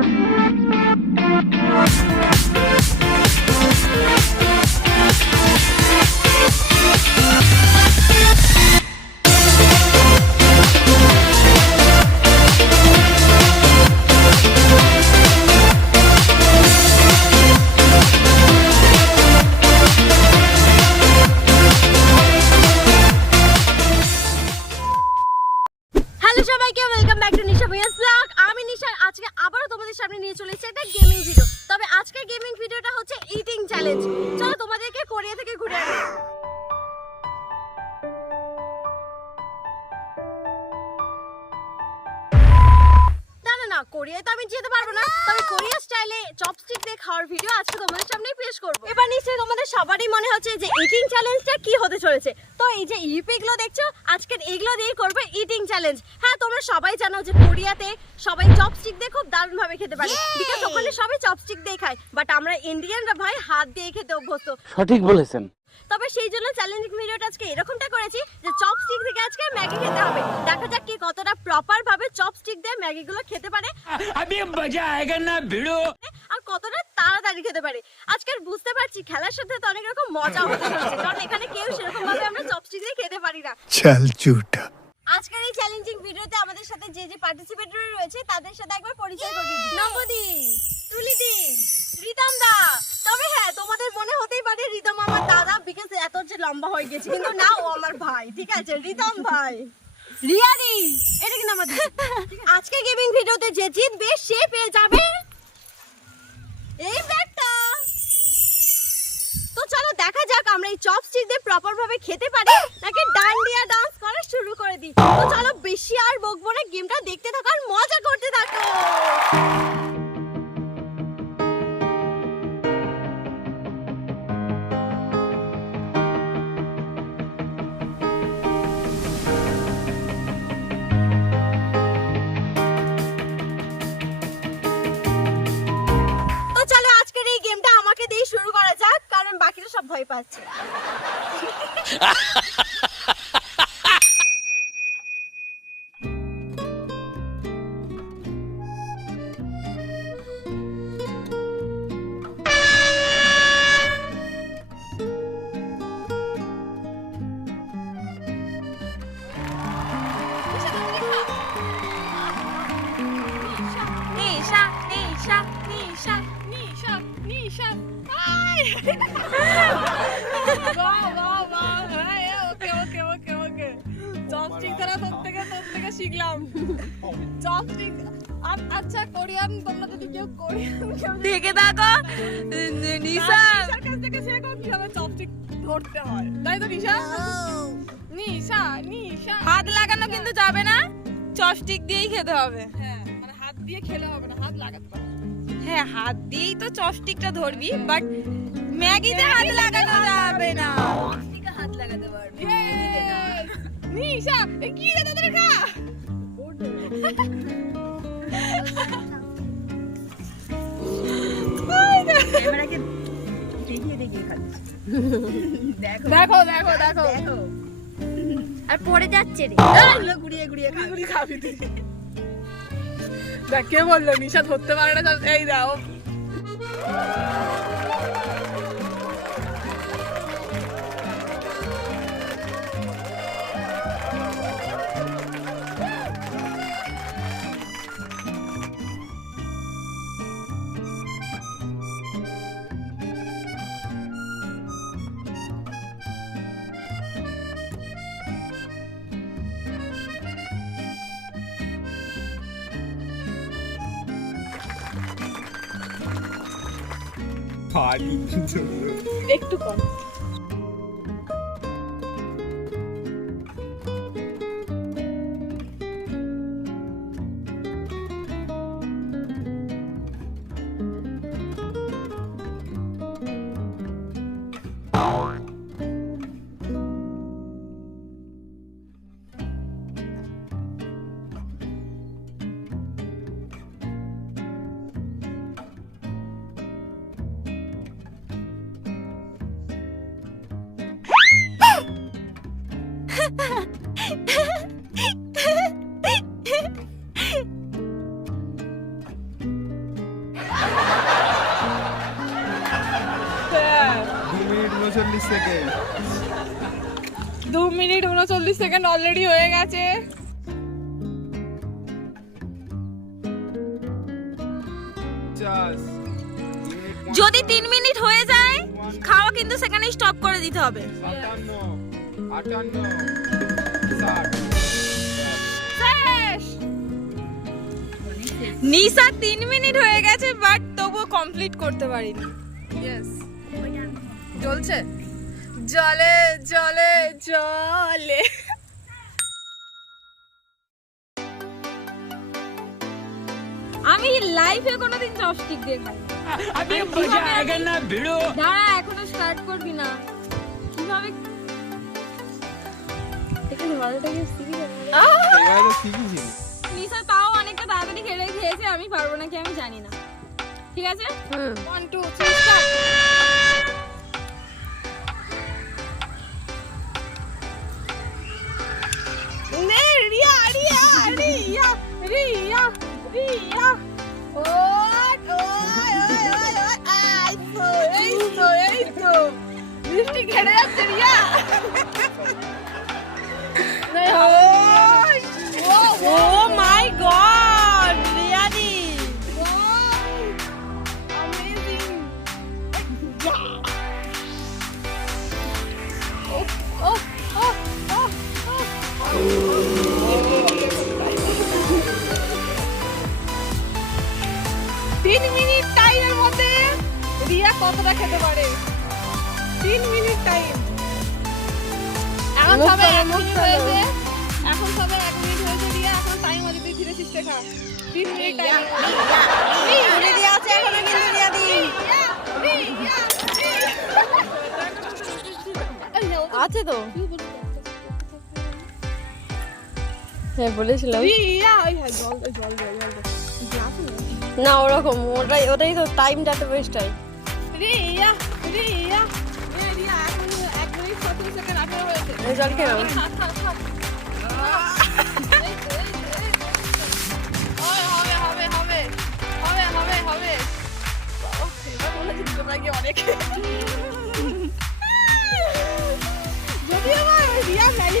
Thank you. না কোরিয়ায় তো আমি যেতে পারব না। তবে কোরিয়া স্টাইলে চপস্টিক দিয়ে খাওয়ার ভিডিও আজকে তোমাদের সামনে পেশ করব। এবার নিশ্চয়ই তোমাদের সবারই মনে হচ্ছে যে ইটিং চ্যালেঞ্জটা কি হতে চলেছে। তো এই যে ইউপি গুলো দেখছ আজকের এগুলো দিয়ে করবে ইটিং চ্যালেঞ্জ হ্যাঁ তোমরা সবাই জানো যে কোরিয়াতে সবাই চপস্টিক দিয়ে খুব দারুণ ভাবে খেতে পারে। বিকজ ওখানে সবাই চপস্টিক দিয়ে খায়। বাট আমরা ইন্ডিয়ানরা ভাই হাত দিয়ে খেতে অভ্যস্ত। সঠিক বলেছেন। তবে সেই জন্য চ্যালেঞ্জিং ভিডিওটা আজকে এরকমটা করেছি যে চপস্টিক থেকে আজকে ম্যাগি খেতে হবে। দেখা যাক কে কতটা প্রপার ভাবে চপস্টিক দিয়ে ম্যাগিগুলো খেতে পারে। আমি মজা আয়েগা না ভিড়ো। আর কতটা তাড়াতাড়ি খেতে পারে। আজকাল বুঝতে পারছি খেলার সাথে তো অনেক রকম মজা হতে হচ্ছে কারণ এখানে কেউ সেরকম ভাবে আমরা চপস্টিক দিয়ে খেতে পারি না। চল চুটা। আজকের এই চ্যালেঞ্জিং ভিডিওতে আমাদের সাথে যে যে পার্টিসিপেটর রয়েছে তাদের সাথে একবার পরিচয় করিয়ে দিই। নবদি তুলিদি রিতম দা তবে হ্যাঁ তোমাদের মনে হতেই পারে রিতম আমার দাদা বিকজ এত যে লম্বা হয়ে গেছে, কিন্তু না, ও আমার ভাই, ঠিক আছে? রিতম ভাই। রিয়াদি এটা কি নাম আজকে গেমিং ভিডিওতে যে জিতবে, সে পেয়ে যাবে এই ব্যাগটা। তো চলো, দেখা যাক আমরা এই চপস্টিক দিয়ে প্রপার ভাবে খেতে পারি, নাকি ডান্ডিয়া ডান্স করা শুরু করে দিই। তো চলো, বেশি আর বকবো না গেমটা দেখতে থাকো আর মজা করতে থাকো। বাহ বাহ বাহ হ্যাঁ ওকে ওকে ওকে ওকে চপস্টিক ধরা তোর থেকে তোর থেকে শিখলাম চপস্টিক আচ্ছা কোরিয়ান তোমরা যদি কেউ কোরিয়ান দেখে থাকো। নিশা। নিশার কাছ থেকে শেখো কীভাবে চপস্টিক ধরতে হয় তাই তো নিশা নিশা নিশা হাত লাগানো কিন্তু যাবে না। চপস্টিক দিয়েই খেতে হবে। হ্যাঁ মানে হাত দিয়ে খেলে হবে না হাত লাগাতে হবে হ্যাঁ হাত দিয়েই তো চপস্টিকটা ধরবি বাট ম্যাগিতে হাত লাগানো যাবে না। Yes! নিশা এ কি রে তোদের খা? দেখো। দেখো দেখো আর পড়ে যাচ্ছে রে। গুড়িয়ে গুড়িয়ে খাবি। খাবি তুই। দেখ কে বলল? নিশা ধরতে পারে না এই দাও। একটু কম। দু মিনিট উনচল্লিশ সেকেন্ড। অলরেডি হয়ে গেছে। যদি তিন মিনিট হয়ে যায় খাওয়া কিন্তু সেখানে স্টপ করে দিতে হবে। আটান্ন ষাট। নিসা তিন মিনিট হয়ে গেছে বাট তবুও কমপ্লিট করতে পারিনি। চলছে জলে জলে জলে। আমি লাইফে কোনোদিন চপস্টিক দিয়ে আমি না এখনও স্টার্ট করবি না। কীভাবে নিশা তাও অনেকটা তাড়াতাড়ি খেলে খেয়েছে আমি পারব নাকি আমি জানি না। ঠিক আছে? One two three Riya Riya Riya এই তো এই তো। বৃষ্টি ঘেরে যাচ্ছে রিয়া। তিন মিনিট টাইমের মধ্যে রিয়া কতটা খেতে পারে? তিন মিনিট টাইম। এখন সবে এক মিনিট হয়েছে। এখন সবে এক মিনিট হয়েছে রিয়া। এখন টাইম আছে তুই ধীরে সুস্থে খা। তিন মিনিট টাইম। রেডি আছে এখনও কিন্তু রিয়াদি আছে তো। হ্যাঁ বলেছিলাম। না ওরকম। ওটাই ওটাই তো টাইমটা তো বেস্ট হয়। রিয়া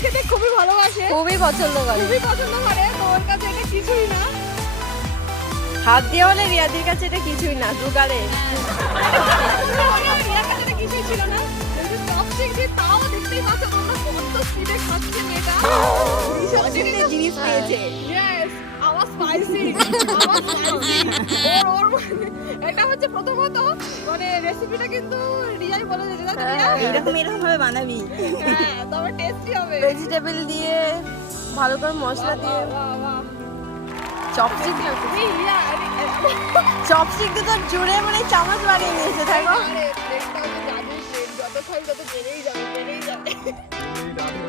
খেতে খুবই ভালোবাসে খুবই পছন্দ করে। খুবই পছন্দ করে ওর কাছে কিছুই না। হাত দিয়ে হলে রিয়াদির কাছে এটা কিছুই না কিছুই ছিল ভীষণ জিনিস- পেয়েছে স্পাইসি মানে- এটা হচ্ছে প্রথমত মানে রেসিপিটা কিন্তু রিয়াই বলে দিয়েছে তাই তো রিয়া? এরকম এরকম ভাবে বানাবি। হ্যাঁ তবে টেস্টি হবে। ভেজিটেবল দিয়ে ভালো করে মশলা দিয়ে। চপস্টিক চপস্টিক দিয়ে তো জুড়ে মানে চামচ বানিয়ে নিয়েছে দেখো আরে, প্লেটটা হচ্ছে জাদুর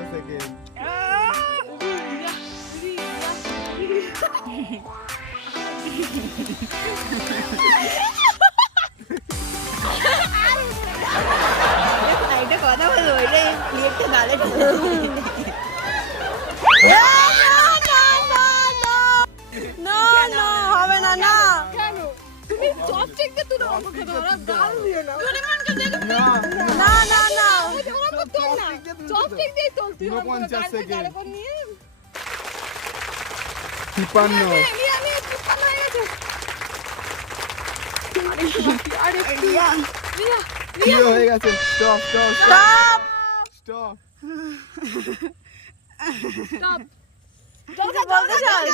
তিপ্পান্ন হয়ে গেছে। আরে, রিয়া, রিয়া, কি হয়ে গেছে stop stop stop stop stop. কিছু বলতে চাস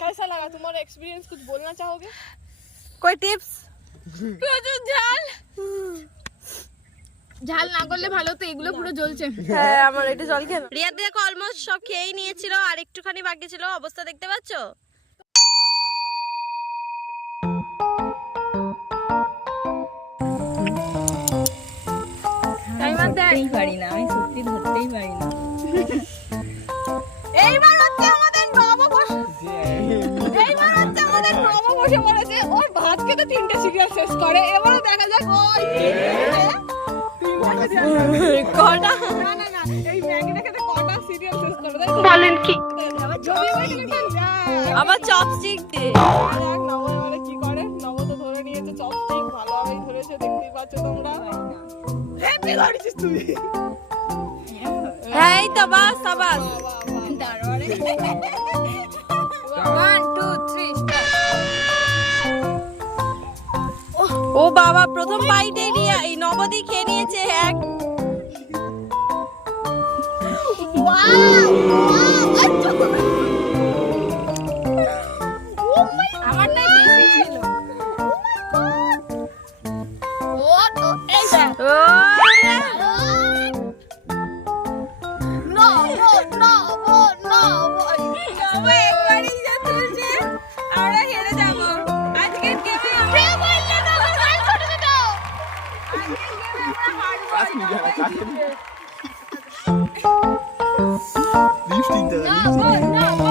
कैसा लगा तुम्हारा एक्सपीरियंस कुछ बोलना चाहोगे কই টিপস প্রচুর ঝাল। ঝাল না করলে ভালো তো এগুলো পুরো জ্বলছে। হ্যাঁ আমার এটা জল খেয়ে রিয়া দেখো অলমোস্ট সব খেয়েই নিয়েছিল আর একটুখানি বাকি ছিল। অবস্থা দেখতে পাচ্ছো? তিনটে সিরিয়াল শেষ করে এবারে দেখা যাক ওই কটা? এই সিরিয়াল শেষ করে দেয় বলেন কি? কি করে? নব তো ধরে নিয়েছে চপস্টিক ভালোভাবেই ধরেছে দেখতেই পাচ্ছ তোমরা। হ্যাঁ, এই তো বাস আবার। back. Wie steht der?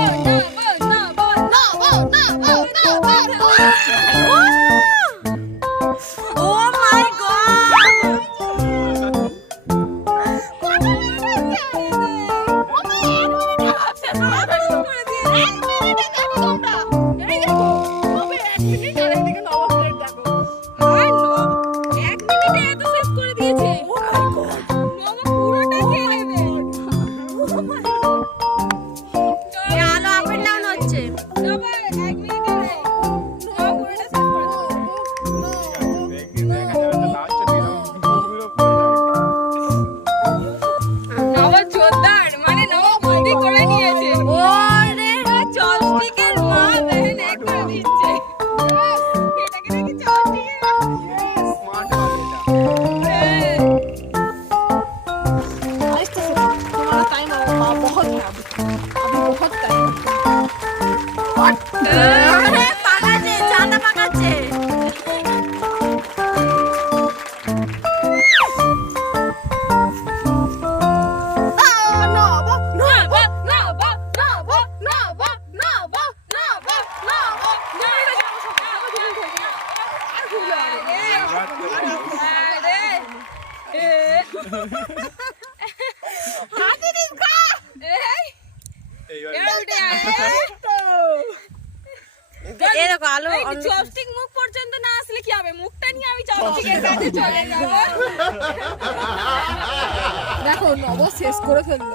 দেখো নব শেষ করে ফেলল।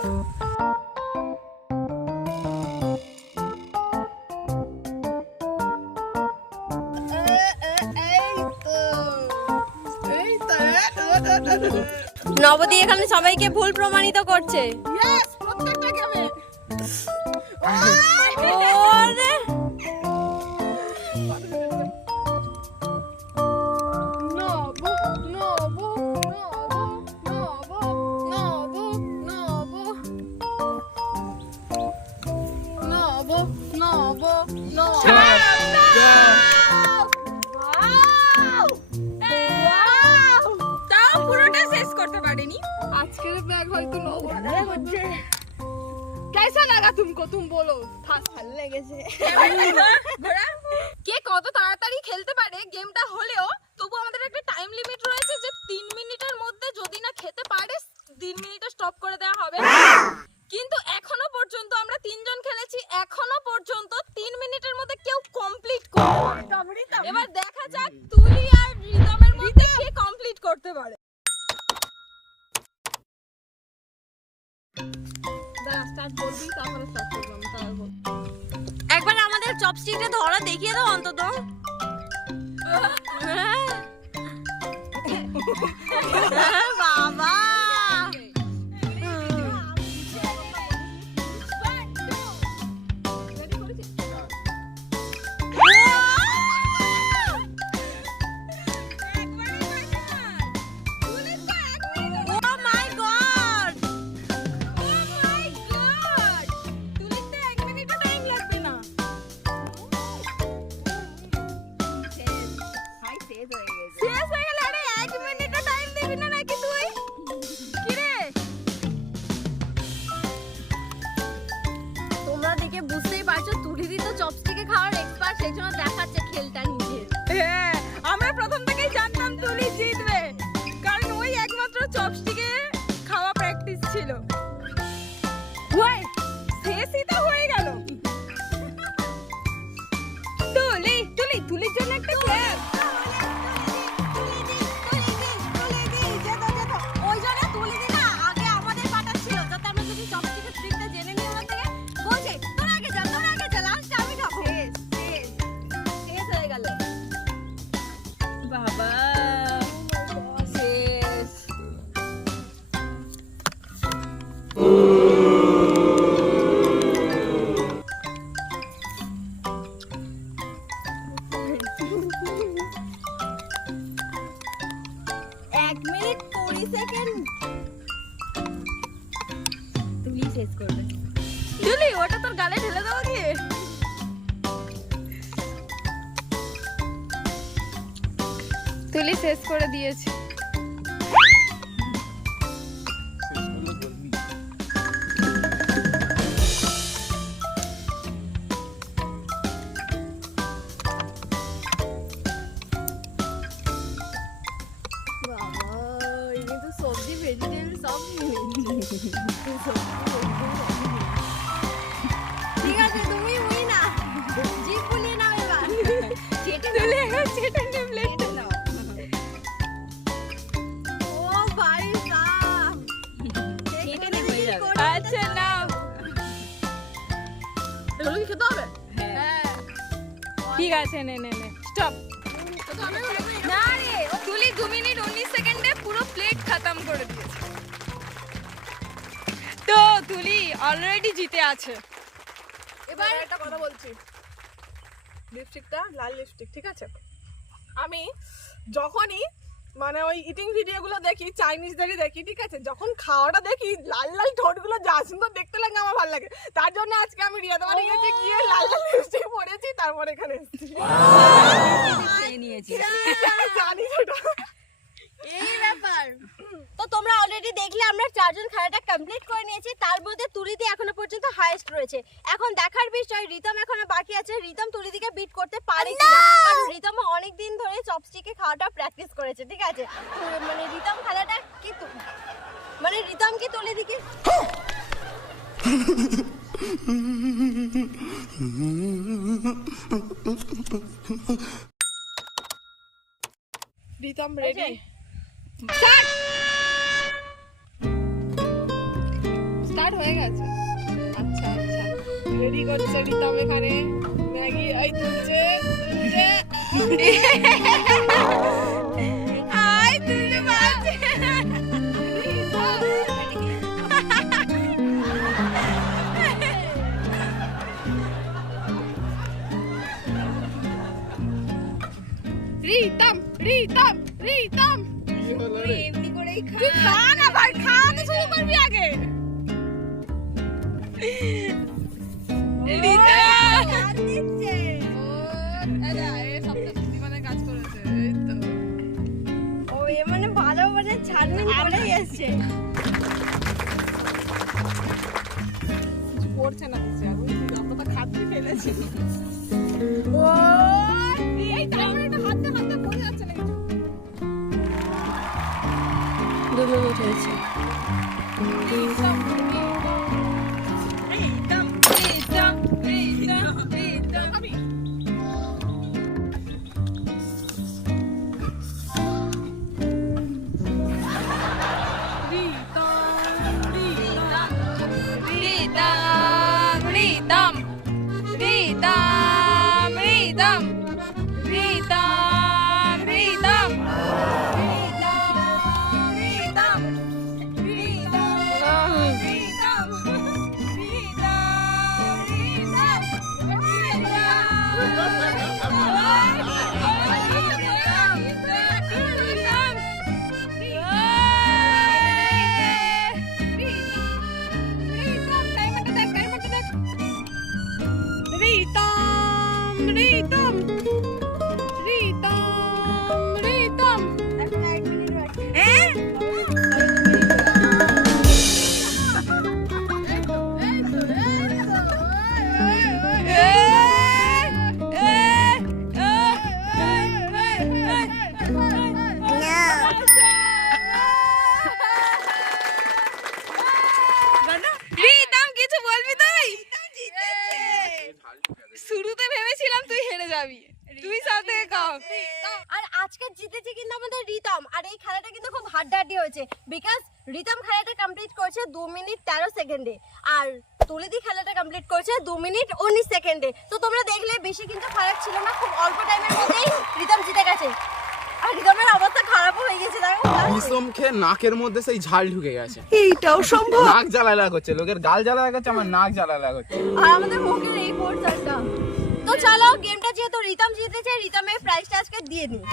এখানে সবাইকে ভুল প্রমাণিত করছে। প্রত্যেকটা তুমি বলো। ভালো লেগেছে। কে কত তাড়াতাড়ি খেলতে পারে গেমটা হলেও তবু আমাদের একটা টাইম লিমিট রয়েছে যে তিন মিনিটের মধ্যে যদি না খেতে পারে তিন মিনিটে স্টপ করে দেওয়া তুলি শেষ করবে। তুলি ওটা তোর গালে ঢেলে দেবো কি? তুলি শেষ করে দিয়েছি। ঠিক আছে নে নে নে স্টপ না রে তুলি দু মিনিট উনিশ সেকেন্ডে পুরো প্লেট খতম করে দিয়েছে। তো তুলি অলরেডি জিতে আছে। এবার একটা কথা বলছি। লিপস্টিকটা লাল লিপস্টিক ঠিক আছে? আমি যখনই মানে ওই ইটিং ভিডিওগুলো দেখি চাইনিজদেরই দেখি ঠিক আছে? যখন খাওয়াটা দেখি লাল লাল ঠোঁটগুলো যা সুন্দর দেখতে লাগে আমার ভালো লাগে। তার জন্য আজকে আমি রিয়া বাড়ি গেছি গিয়ে লাল লাল লিপস্টিক পরেছি তারপর এখানে এসেছি। জানি সেটা এই ব্যাপার। তো তোমরা অলরেডি দেখলে আমরা চারজন খেলাটা কমপ্লিট করে নিয়েছি। তার মধ্যে তুলিদি এখনও পর্যন্ত হাইয়েস্ট রয়েছে। এখন দেখার বিষয় রিতম এখনও বাকি আছে। রিতম তুলিদিকে বিট করতে পারে কিনা? কারণ রিতম অনেক দিন ধরে চপস্টিকে খাওয়াটা প্র্যাকটিস করেছে ঠিক আছে? মানে রিতম খেলাটা কি তু- মানে রিতম কি তুলিদিকে রিতম রেডি স্টার্ট হয়ে গেছে আচ্ছা আচ্ছা রেডি করছে রিতম এখানে ম্যাগি এই তুলছে তুলছে আই তুলি বাজে রিতম রিতম রিতম এমনি করেই খা তুই খা না ভাই খাওয়ানো শুরু করবি মানে মানে কিছু করছে না আমরা তো খাদ্য ফেলেছি ও এই তারপরে 我리고 제. নাকের মধ্যে সেই ঝাল ঢুকে গেছে। এইটাও সম্ভব? নাক জ্বালা লাগাচ্ছে লোকের গাল জ্বালা লাগাচ্ছে আমার নাক জ্বালা লাগাচ্ছে। আর আমাদের মুখের এই পোর্শনটা তো চলো গেমটা যেহেতু রিতম জিতেছে রিতমের প্রাইসটা আজকে দিয়ে দিই।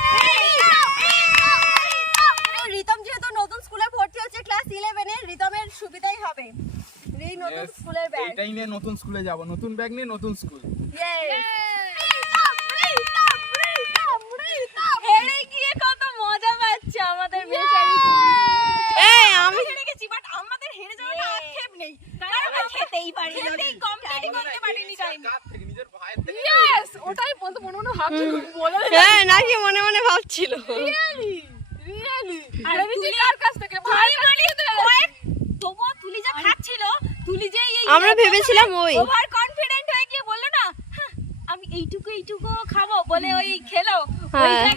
রিতম যেহেতু নতুন স্কুলে ভর্তি হচ্ছে ক্লাস ইলেভেনে রিতমের সুবিধাই হবে। এই নতুন স্কুলের ব্যাগ এইটাই নিয়ে নতুন স্কুলে যাব নতুন ব্যাগ নিয়ে নতুন স্কুল ইয়ে হেরে গিয়ে কত মজা পাচ্ছে আমাদের আমি হেরে গেছি বাট আমাদের হেরে যাওয়াটা আক্ষেপ নেই। কারণ আমরা খেতেই পারি খেতেই কমপ্লিট করতে পারিনি টাইম ওটাই মনে হ্যাঁ, নাকি মনে মনে আর আমি মানে কাছ থেকে? তবুও তুলি তুলি এই আমরা ভেবেছিলাম ওই। কনফিডেন্ট হয়ে গিয়ে বলল না হ্যাঁ, আমি এইটুকু এইটুকু খাব বলে ওই খেলো। ওই হ্যাঁ।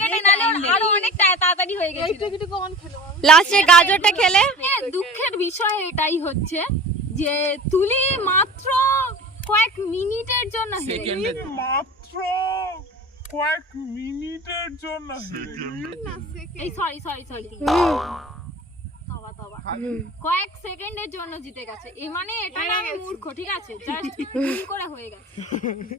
তাড়াতাড়ি হয়ে খেলো। লাস্টে গাজরটা খেলে? দুঃখের বিষয় এটাই হচ্ছে যে তুলি মাত্র কয়েক মিনিটের জন্য মাত্র কয়েক মিনিটের জন্য এই সরি সরি সরি তবা তবা। কয়েক সেকেন্ডের জন্য জিতে গেছে। এ মানে এটা মূর্খ ঠিক আছে? জাস্ট করে হয়ে গেছে।